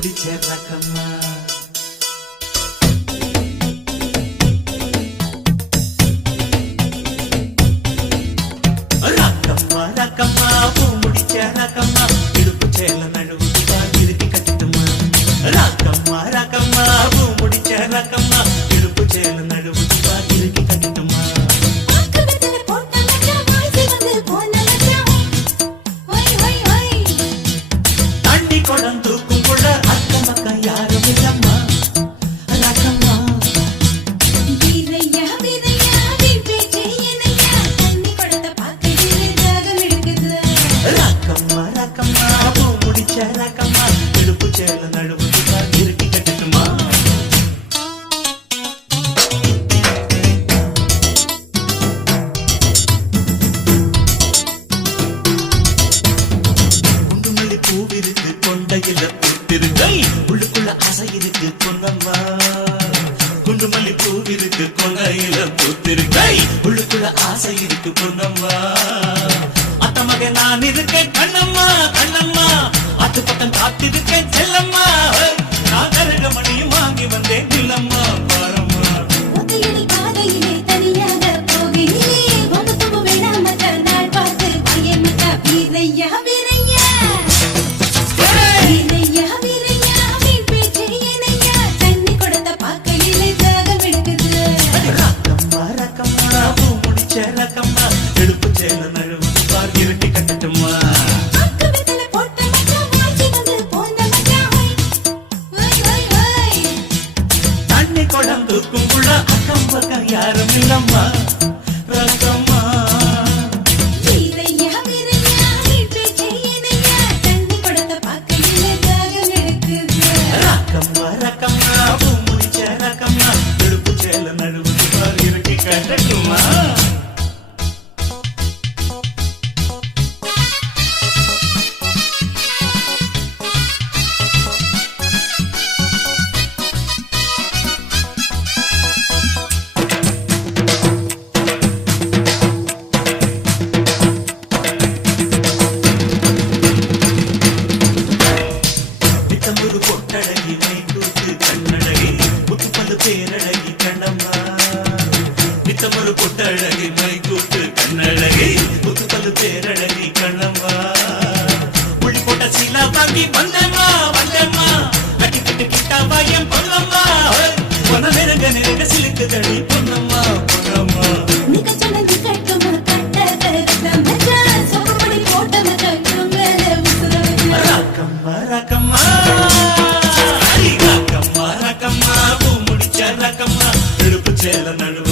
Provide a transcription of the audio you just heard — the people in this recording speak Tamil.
முடிச்ச ரக்கம்மா ரக்கம்மா ரக்கம்மா பூ முடிச்ச ரக்கம்மா இடுப்பு சேல நழுவுதா இறுக்கி கட்டிட்டுமா ரக்கம்மா ரக்கம்மா பூ முடிச்ச ரக்கம்மா இடுப்பு சேல நழுவுதா இறுக்கி கட்டிட்டுமா தண்ணி குடம் தூக்கும் கூட அக்கம் பக்கம் யாரும் இல்லம்மா ரக்கம்மா ரக்கம்மா ரக்கம்மா பூ முடிச்ச ரக்கம்மா இடுப்பு சேல நழுவுதா இறுக்கி கட்டிட்டுமா குண்டுமல்லி பூவிருக்கு கொண்டையில பூத்திருக்கை உள்ளுக்குள்ள ஆசை இருக்கு பொன்னம்மா குண்டுமல்லி பூவிருக்கு கொண்டையில பூத்திருக்கை உள்ளுக்குள்ள ஆசை இருக்கு பொன்னம்மா அத்த மகன் நான் இருக்கேன் கண்ணம்மா கண்ணம்மா அத்து பக்கம் காத்திருக்கேன் செல்லம்மா நான் கருக மணியும் வாங்கி வந்தேன் இல்லம்மா பாரம்மா ரக்கம்மா ரக்கம்மா பூ முடிச்ச ரக்கம்மா இடுப்பு சேல நழுவுதா இறுக்கி கட்டட்டுமா தண்ணி குடம் தூக்கும் உள்ள அக்கம் பக்கம் யாரும் இல்லம்மா ரக்கம்மா ரக்கம்மா ரக்கம்மா பூ முடிச்ச ரக்கம்மா இடுப்பு சேல நழுவுதா இறுக்கி கட்டட்டுமா நித்தம்புரு பொட்டழகி மைக்கூத்து கண்ணழகி முத்துப்பல்லு பேரழகி கண்ணம்மா நித்தம்புரு பொட்டழகி மைக்கூத்து கண்ணழகி முத்துப்பல்லு பேரழகி கண்ணம்மா புள்ளி போட்ட சீலா வாங்கி வந்தம்மா வந்தம்மா அட்டி கிட்டு கிட்டா வாயம் பொன்னம்மா பொன்ன நெருங்க சிலுக்கு தடி பொன்னம்மா பொன்னம்மா ரக்கம்மா ரக்கம்மா ரக்கம்மா ரக்கம்மா பூ முடிச்ச ரக்கம்மா இடுப்பு சேல நழுவு